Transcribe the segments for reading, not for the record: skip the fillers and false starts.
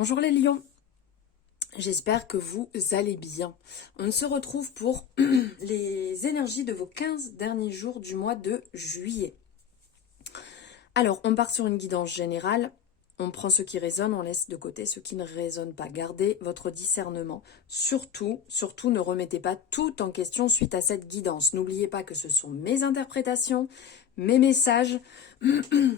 Bonjour les lions, j'espère que vous allez bien. On se retrouve pour les énergies de vos 15 derniers jours du mois de juillet. Alors, on part sur une guidance générale, on prend ce qui résonne, on laisse de côté ce qui ne résonne pas. Gardez votre discernement. Surtout, ne remettez pas tout en question suite à cette guidance. N'oubliez pas que ce sont mes interprétations, mes messages,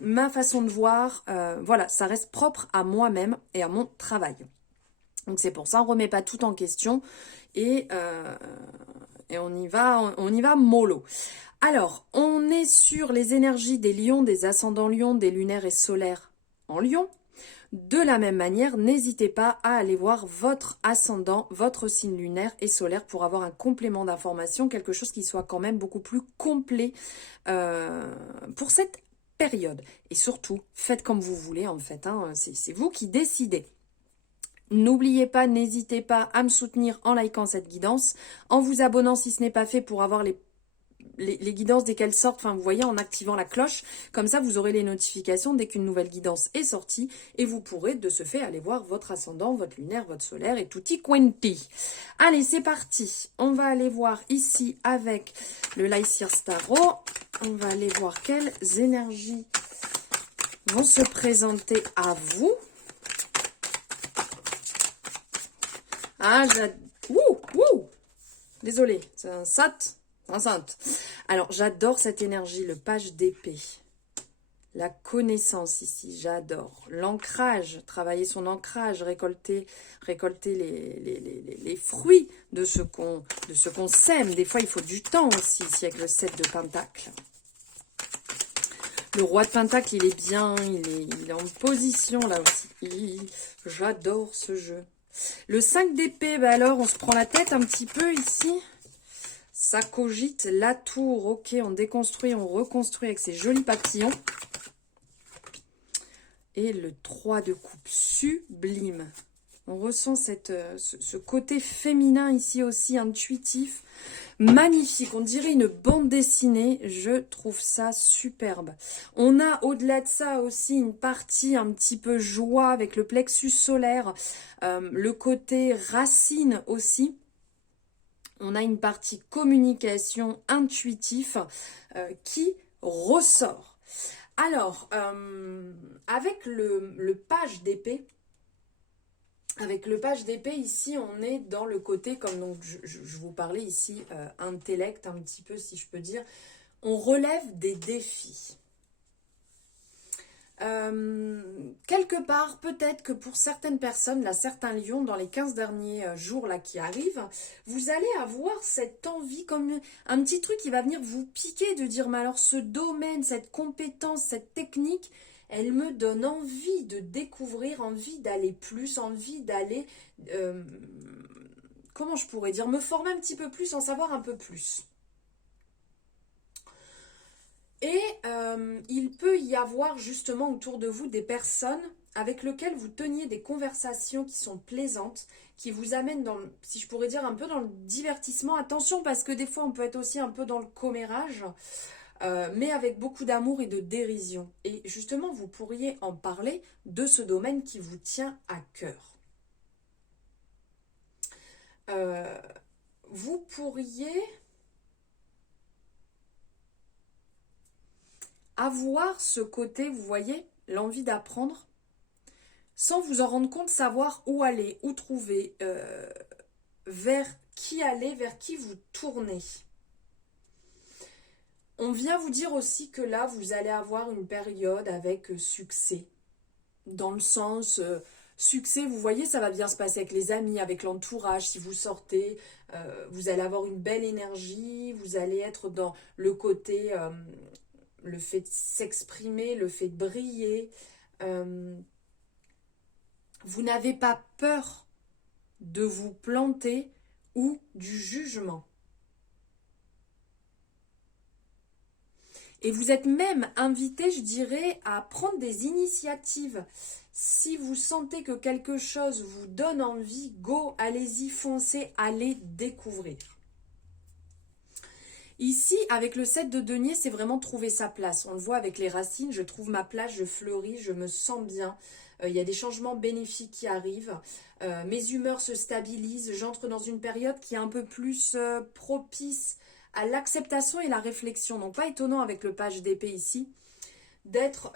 ma façon de voir. Voilà, ça reste propre à moi-même et à mon travail. Donc c'est pour ça, on ne remet pas tout en question et on y va mollo. Alors, on est sur les énergies des lions, des ascendants lions, des lunaires et solaires en lion. De la même manière, n'hésitez pas à aller voir votre ascendant, votre signe lunaire et solaire pour avoir un complément d'information, quelque chose qui soit quand même beaucoup plus complet pour cette période. Et surtout, faites comme vous voulez en fait, hein, c'est vous qui décidez. N'oubliez pas, n'hésitez pas à me soutenir en likant cette guidance, en vous abonnant si ce n'est pas fait pour avoir les guidances dès qu'elles sortent, enfin vous voyez, en activant la cloche, comme ça vous aurez les notifications dès qu'une nouvelle guidance est sortie et vous pourrez de ce fait aller voir votre ascendant, votre lunaire, votre solaire et tutti quanti. Allez, c'est parti, on va aller voir ici avec le Lycir Tarot, on va aller voir quelles énergies vont se présenter à vous. Ah, désolée, c'est un sainte. Alors, j'adore cette énergie, le page d'épée. La connaissance ici, j'adore. L'ancrage, travailler son ancrage, récolter les fruits de ce qu'on sème. Des fois, il faut du temps aussi, ici, avec le 7 de Pentacle. Le roi de Pentacle, il est bien, il est en position, là aussi. J'adore ce jeu. Le 5 d'épée, bah alors on se prend la tête un petit peu ici. Ça cogite, la tour, ok, on déconstruit, on reconstruit avec ces jolis papillons. Et le 3 de coupe, sublime. On ressent ce côté féminin ici aussi, intuitif, magnifique. On dirait une bande dessinée, je trouve ça superbe. On a au-delà de ça aussi une partie un petit peu joie avec le plexus solaire, le côté racine aussi. On a une partie communication intuitif qui ressort. Alors, avec le page d'épée, ici, on est dans le côté, comme donc je vous parlais ici, intellect un petit peu, si je peux dire. On relève des défis. Quelque part, peut-être que pour certaines personnes, là, certains lions, dans les 15 derniers jours là qui arrivent, vous allez avoir cette envie, comme un petit truc qui va venir vous piquer, de dire, mais alors ce domaine, cette compétence, cette technique, elle me donne envie de découvrir, envie d'aller plus, envie d'aller, comment je pourrais dire, me former un petit peu plus, en savoir un peu plus. Et il peut y avoir justement autour de vous des personnes avec lesquelles vous teniez des conversations qui sont plaisantes, qui vous amènent dans, si je pourrais dire, un peu dans le divertissement. Attention, parce que des fois on peut être aussi un peu dans le commérage, mais avec beaucoup d'amour et de dérision. Et justement, vous pourriez en parler de ce domaine qui vous tient à cœur. Vous pourriez avoir ce côté, vous voyez, l'envie d'apprendre, sans vous en rendre compte, savoir où aller, où trouver, vers qui aller, vers qui vous tournez. On vient vous dire aussi que là, vous allez avoir une période avec succès. Dans le sens, succès, vous voyez, ça va bien se passer avec les amis, avec l'entourage. Si vous sortez, vous allez avoir une belle énergie, vous allez être dans le côté... le fait de s'exprimer, le fait de briller. Vous n'avez pas peur de vous planter ou du jugement. Et vous êtes même invité, je dirais, à prendre des initiatives. Si vous sentez que quelque chose vous donne envie, go, allez-y, foncez, allez découvrir. Ici, avec le 7 de denier, c'est vraiment trouver sa place. On le voit avec les racines, je trouve ma place, je fleuris, je me sens bien. Il y a des changements bénéfiques qui arrivent. Mes humeurs se stabilisent. J'entre dans une période qui est un peu plus propice à l'acceptation et la réflexion. Donc pas étonnant avec le page d'épée ici, d'être...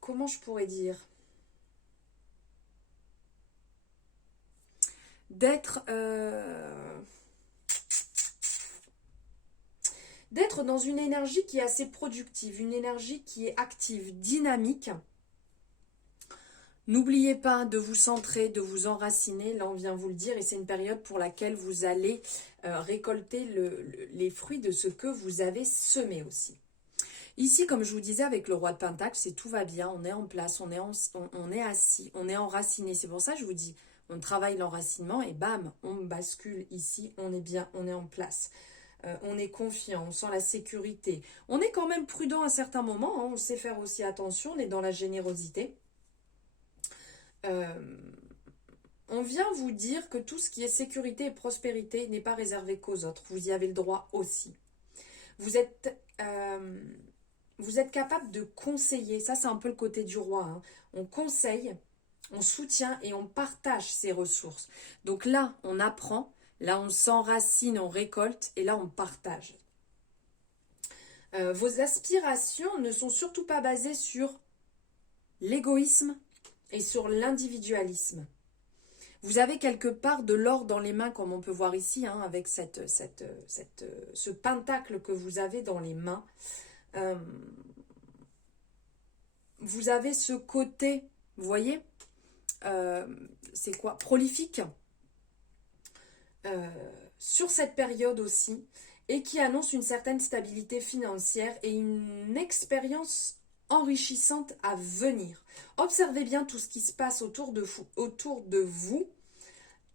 comment je pourrais dire, d'être dans une énergie qui est assez productive, une énergie qui est active, dynamique. N'oubliez pas de vous centrer, de vous enraciner, là on vient vous le dire, et c'est une période pour laquelle vous allez récolter les fruits de ce que vous avez semé aussi. Ici, comme je vous disais, avec le roi de Pentacle, c'est tout va bien, on est en place, on est assis, on est enraciné. C'est pour ça que je vous dis, on travaille l'enracinement et bam, on bascule ici, on est bien, on est en place. On est confiant, on sent la sécurité. On est quand même prudent à certains moments, hein, on sait faire aussi attention, on est dans la générosité. On vient vous dire que tout ce qui est sécurité et prospérité n'est pas réservé qu'aux autres. Vous y avez le droit aussi. Vous êtes capable de conseiller. Ça, c'est un peu le côté du roi. Hein. On conseille, on soutient et on partage ses ressources. Donc là, on apprend. Là, on s'enracine, on récolte. Et là, on partage. Vos aspirations ne sont surtout pas basées sur l'égoïsme et sur l'individualisme. Vous avez quelque part de l'or dans les mains, comme on peut voir ici, hein, avec ce pentacle que vous avez dans les mains. Vous avez ce côté, vous voyez, c'est quoi? Prolifique sur cette période aussi, et qui annonce une certaine stabilité financière et une expérience enrichissante à venir. Observez bien tout ce qui se passe autour de vous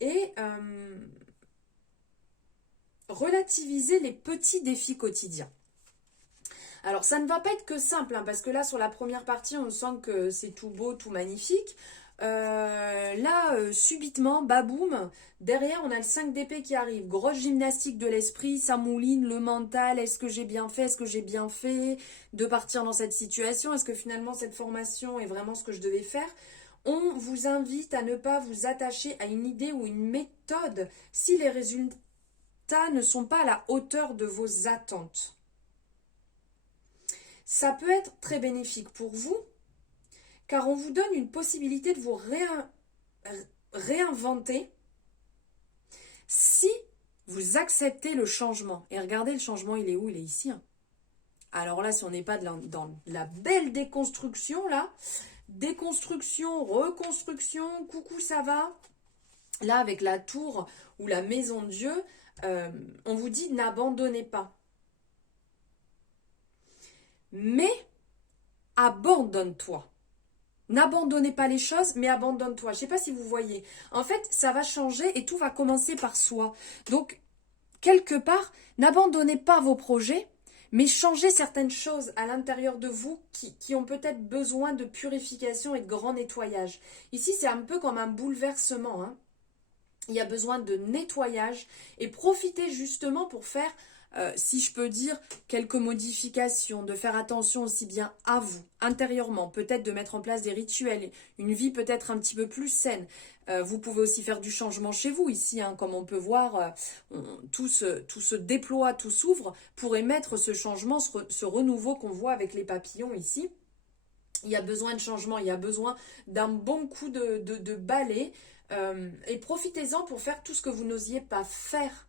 et relativisez les petits défis quotidiens. Alors ça ne va pas être que simple, hein, parce que là sur la première partie on sent que c'est tout beau, tout magnifique. Subitement, baboum, derrière on a le 5 d'épée qui arrive, grosse gymnastique de l'esprit, ça mouline, le mental, est-ce que j'ai bien fait, est-ce que j'ai bien fait de partir dans cette situation, est-ce que finalement cette formation est vraiment ce que je devais faire? On vous invite à ne pas vous attacher à une idée ou une méthode si les résultats ne sont pas à la hauteur de vos attentes. Ça peut être très bénéfique pour vous, car on vous donne une possibilité de vous réinventer si vous acceptez le changement. Et regardez, le changement, il est où? Il est ici. Hein. Alors là, si on n'est pas dans la belle déconstruction, là, déconstruction, reconstruction, coucou, ça va. Là, avec la tour ou la maison de Dieu, on vous dit n'abandonnez pas. Mais abandonne-toi. N'abandonnez pas les choses, mais abandonne-toi. Je ne sais pas si vous voyez. En fait, ça va changer et tout va commencer par soi. Donc, quelque part, n'abandonnez pas vos projets, mais changez certaines choses à l'intérieur de vous qui ont peut-être besoin de purification et de grand nettoyage. Ici, c'est un peu comme un bouleversement. Hein. Il y a besoin de nettoyage et profitez justement pour faire... si je peux dire, quelques modifications, de faire attention aussi bien à vous, intérieurement, peut-être de mettre en place des rituels, une vie peut-être un petit peu plus saine. Vous pouvez aussi faire du changement chez vous, ici, hein, comme on peut voir, tout se déploie, tout s'ouvre pour émettre ce changement, ce renouveau qu'on voit avec les papillons ici. Il y a besoin de changement, il y a besoin d'un bon coup de balai, et profitez-en pour faire tout ce que vous n'osiez pas faire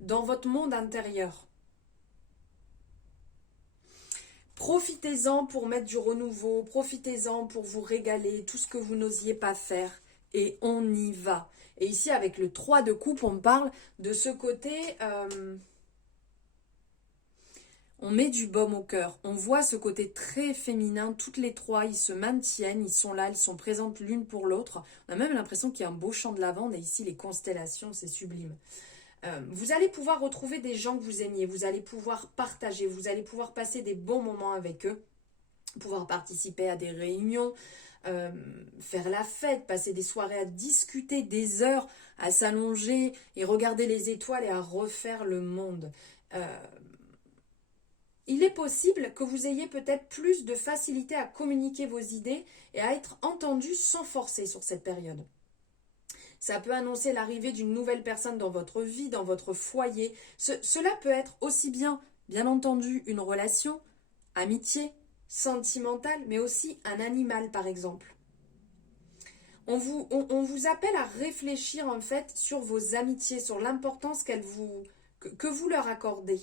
dans votre monde intérieur. Profitez-en pour mettre du renouveau, profitez-en pour vous régaler, tout ce que vous n'osiez pas faire, et on y va. Et ici, avec le 3 de coupe, on parle de ce côté, on met du baume au cœur. On voit ce côté très féminin, toutes les trois, ils se maintiennent, ils sont là, elles sont présentes l'une pour l'autre. On a même l'impression qu'il y a un beau champ de lavande, et ici, les constellations, c'est sublime. Vous allez pouvoir retrouver des gens que vous aimiez, vous allez pouvoir partager, vous allez pouvoir passer des bons moments avec eux, pouvoir participer à des réunions, faire la fête, passer des soirées à discuter, des heures à s'allonger et regarder les étoiles et à refaire le monde. il est possible que vous ayez peut-être plus de facilité à communiquer vos idées et à être entendu sans forcer sur cette période. Ça peut annoncer l'arrivée d'une nouvelle personne dans votre vie, dans votre foyer. Cela peut être aussi bien entendu, une relation, amitié, sentimentale, mais aussi un animal par exemple. On vous appelle à réfléchir en fait sur vos amitiés, sur l'importance que vous leur accordez.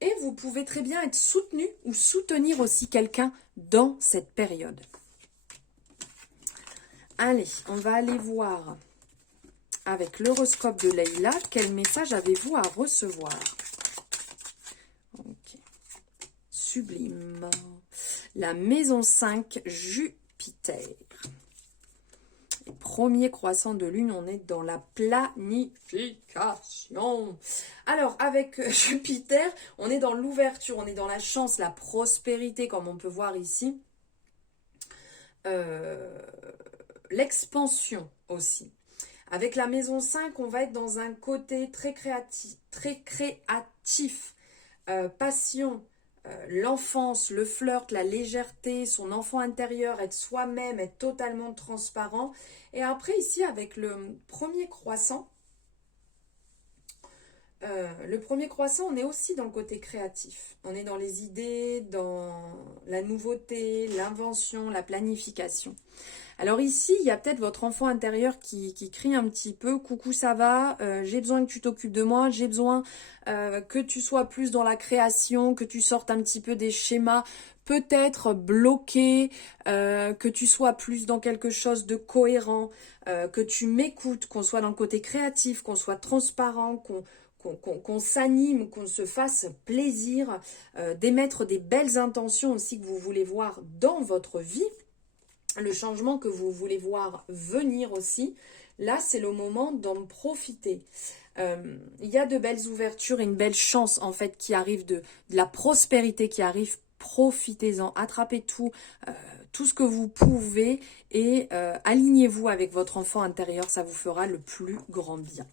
Et vous pouvez très bien être soutenu ou soutenir aussi quelqu'un dans cette période. Allez, on va aller voir avec l'horoscope de Leïla, quel message avez-vous à recevoir? Ok. Sublime. La maison 5, Jupiter. Les premiers croissants de lune, on est dans la planification. Alors, avec Jupiter, on est dans l'ouverture, on est dans la chance, la prospérité, comme on peut voir ici. L'expansion aussi. Avec la maison 5, on va être dans un côté très créatif, passion, l'enfance, le flirt, la légèreté, son enfant intérieur, être soi-même, être totalement transparent. Et après ici, avec le premier croissant, on est aussi dans le côté créatif. On est dans les idées, dans la nouveauté, l'invention, la planification. Alors ici, il y a peut-être votre enfant intérieur qui crie un petit peu « Coucou, ça va, j'ai besoin que tu t'occupes de moi, j'ai besoin que tu sois plus dans la création, que tu sortes un petit peu des schémas, peut-être bloqués, que tu sois plus dans quelque chose de cohérent, que tu m'écoutes, qu'on soit dans le côté créatif, qu'on soit transparent, qu'on s'anime, qu'on se fasse plaisir, d'émettre des belles intentions aussi que vous voulez voir dans votre vie. Le changement que vous voulez voir venir aussi, là c'est le moment d'en profiter. Il y a de belles ouvertures et une belle chance en fait qui arrive, de la prospérité qui arrive. Profitez-en, attrapez tout ce que vous pouvez et alignez-vous avec votre enfant intérieur, ça vous fera le plus grand bien.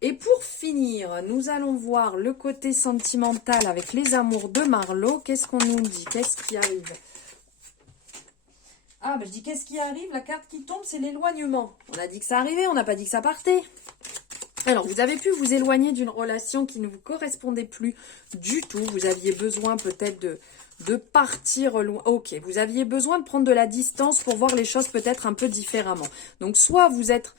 Et pour finir, nous allons voir le côté sentimental avec les amours de Marlo. Qu'est-ce qu'on nous dit? Qu'est-ce qui arrive? Ah, ben je dis qu'est-ce qui arrive? La carte qui tombe, c'est l'éloignement. On a dit que ça arrivait, on n'a pas dit que ça partait. Alors, vous avez pu vous éloigner d'une relation qui ne vous correspondait plus du tout. Vous aviez besoin peut-être de partir loin. Ok, vous aviez besoin de prendre de la distance pour voir les choses peut-être un peu différemment. Donc, soit vous êtes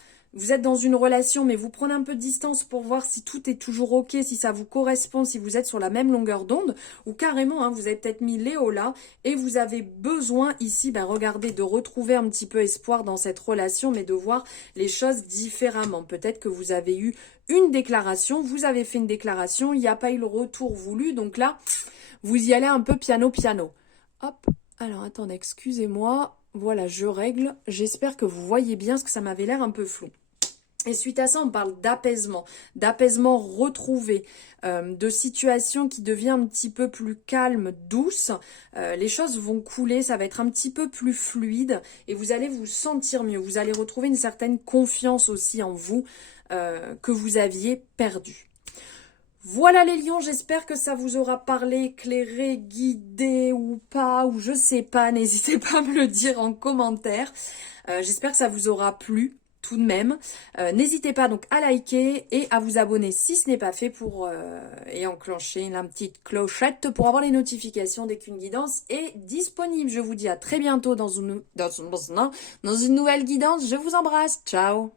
dans une relation, mais vous prenez un peu de distance pour voir si tout est toujours ok, si ça vous correspond, si vous êtes sur la même longueur d'onde, ou carrément, vous avez peut-être mis Léo là, et vous avez besoin ici, regardez, de retrouver un petit peu espoir dans cette relation, mais de voir les choses différemment. Peut-être que vous avez eu une déclaration, vous avez fait une déclaration, il n'y a pas eu le retour voulu, donc là, vous y allez un peu piano. Hop, alors attendez, excusez-moi, voilà, je règle, j'espère que vous voyez bien, parce que ça m'avait l'air un peu flou. Et suite à ça, on parle d'apaisement retrouvé, de situation qui devient un petit peu plus calme, douce. Les choses vont couler, ça va être un petit peu plus fluide et vous allez vous sentir mieux. Vous allez retrouver une certaine confiance aussi en vous que vous aviez perdue. Voilà les lions, j'espère que ça vous aura parlé, éclairé, guidé ou pas, ou je sais pas. N'hésitez pas à me le dire en commentaire. J'espère que ça vous aura plu. Tout de même, n'hésitez pas donc à liker et à vous abonner si ce n'est pas fait et enclencher la petite clochette pour avoir les notifications dès qu'une guidance est disponible. Je vous dis à très bientôt dans une nouvelle guidance. Je vous embrasse. Ciao.